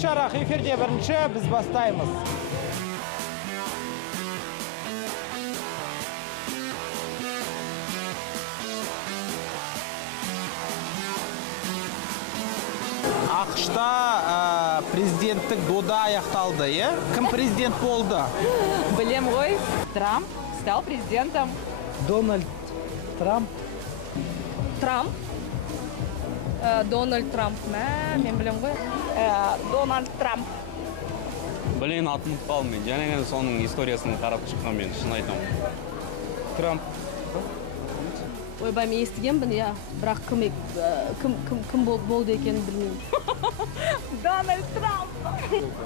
шарақ эфирде бірінші, біз бастаймыз. ақш-та президенттік дода аяқталды, е? Кім президент болды? Білем ғой, Трамп стал президентом. Дональд Трамп. Трамп? Дональд Трамп. Мен білем ғой. Дональд Трамп. Блин, атылып қалдым мен. Жаңа соның историясын қарап шыққан мен, шын айтамын. Трамп. Ойбай, мен естігенмін, иә. Бірақ кім болды екенін білмеймін. Дональд Трамп.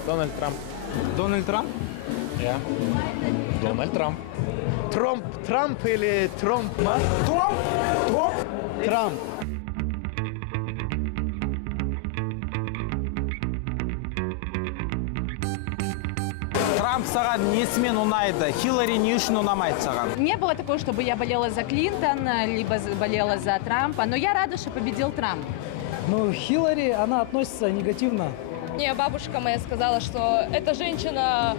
Дональд Трамп. Дональд Трамп? Иә. Дональд Трамп. Трамп или Тромп? Трамп. Трамп саған несімен ұнайды? Хиллари не үшін ұнамайды саған? Не было такого, чтобы я болела за Клинтона, либо болела за Трампа, но я рада, что победил Трамп. Ну, Хиллари, она относится негативно. Мне бабушка моя сказала, что эта женщина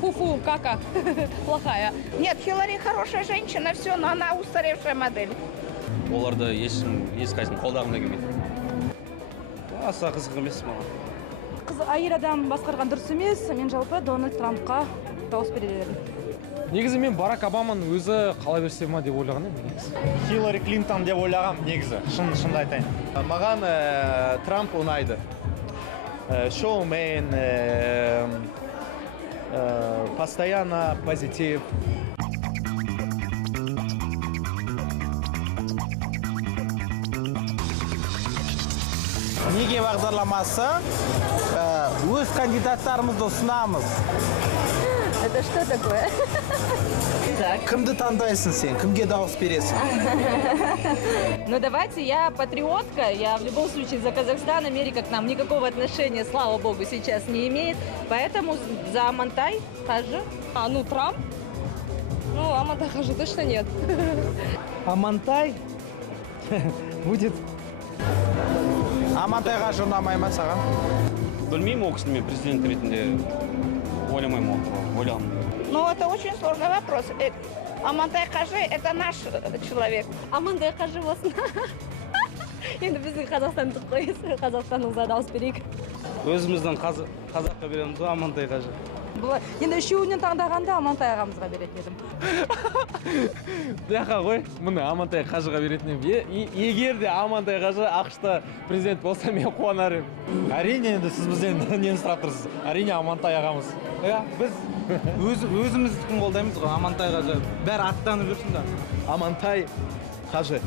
фу-фу, кака, плохая. Нет, Хиллари хорошая женщина, все, но она устаревшая модель. Оларды ешқайсысын қолдағым да келмейді. Аса қызық емес маған. Әйел адам басқарған дұрыс емес, мен жалпы Дональд Трампқа дауыс берер едім. Негізі мен Барак Обаманы өзі қала берсе ма деп ойлаған едім. Хиллари Клинтон деп ойлағам негізі, шынды айтайын. Маған Трамп ұнайды. Шоумен, постоянно позитив. Неге бағдарламасы өз кандидаттарымызды ұсынамыз. Это что такое? Кімді таңдайсың сен? Кімге дауыс бересің? Ну давайте, я патриотка, я в любом случае за Казахстан, Америка к нам никакого отношения, слава богу, сейчас не имеет, поэтому за Амантай Хаджи. Трамп? Амантай Хаджи точно нет. Амантай будет... Амантай Хаджи ұнамай ма саған? Білмеймін, ол кісіні мен президент ретінде ойламаймын, ойлағым. Ну, это очень сложный вопрос. Амантай Хаджи – это наш человек. Амантай Хаджи болсын. Енді біздің қазақстандық қойыз, Қазақстанымызға дауыс берейік. Өзіміздің қазаққа береміз ғой, Амантай Хаджи. Енді үшеуінен таңдағанда Амантай ағамызға беретін едім. Дәқа ғой, мұны Амантай Қажыға беретін едім. Егер де Амантай Қажы ақш-та президент болса, мен қуанар едім. Әрине, енді сіз бізден нені сұрап тұрсыз? Әрине Амантай ағамыз. Біз өзіміздікін қолдаймыз ғой, Амантай Қажы. Бәрі аттанып жүрсін да. Амантай Қажы.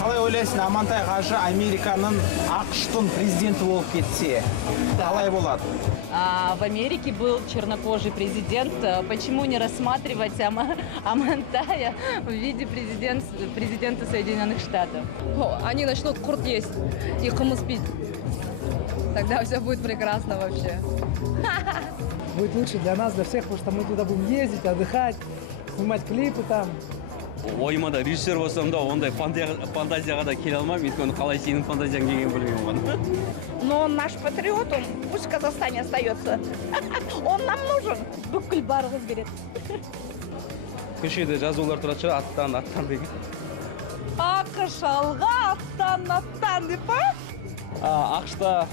Қалай ойлайсың, Амантай Қажы Американың ақш-тың президенті болып кетсе, қалай болады? В Америке был чернокожий президент. Почему не рассматривать Амантая в виде президента Соединенных Штатов? Они начнут курт есть и хумус пить. Тогда все будет прекрасно вообще. Будет лучше для нас, для всех, потому что мы туда будем ездить, отдыхать, снимать клипы там. Ойыма да режиссер болсам да, ондай фантазияға да келе алмаймын, өйткені қалай сенің фантазияң келгенін білмеймін ғана. Но он наш патриот, он пусть в Казахстане остается. Он нам нужен. Бүкіл барығыз береді. Көшеде жазулар тұрады шығар, аттан деген. Ақш алға, аттан деп па? Ақш-та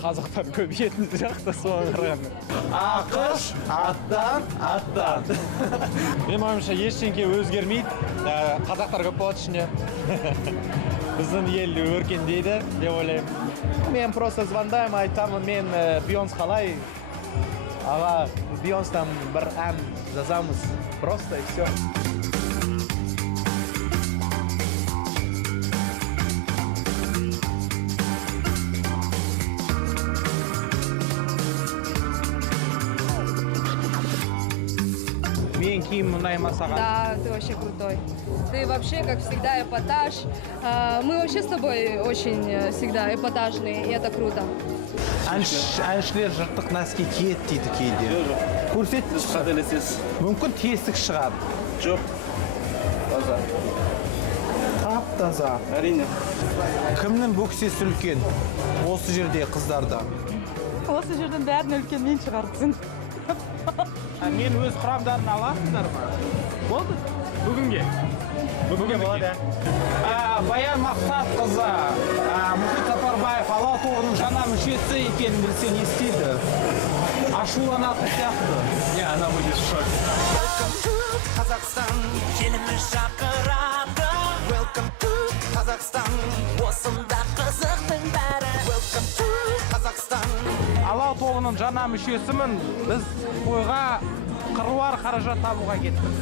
қазақтар көбейетін жақта соған қарағанда. Ақш, аттан. Мен ойымша ештеңке өзгермейді. Қазақтар көп болады ішінде. Біздің ел өркендейді деп ойлаймын. Мен просто звондаймын, айтамын, мен Бейонс қалай. Аға, Бейонстан бір ән жазамыз. Просто и все. Мен киім ұнайма саған? Да, ты вообще крутой. Ты вообще, как всегда, эпатаж. Мы вообще с тобой очень всегда эпатажные, и это круто. Әншілер жыртық нәски киет дейді кейде. Көрсетіңізші. қателесесіз. Мүмкін тесік шығады. Жоқ. Таза. Тап-таза. Әрине. Кімнің бөксесі үлкен? Осы жерде қыздарда. Осы жерден бәрін үлкен мен шығарыпсың. Мен өз құрамдарын аласыңдар ма? Болды. Бүгінге болады. Баян Мақсатқызы, Мұхит Сапарбаев Алау тобының жаңа мүшесі екенін білсе не істейді? Ашуланатын сияқты. Не, она будет в шоке. Welcome to Kazakhstan. Еліміз шақырады. Welcome to Kazakhstan. Осында қызықтың бәрі. Welcome to Kazakhstan. Алау тобының жаңа мүшесімін. Біз тойға қыруар қаражат табуға кеттік.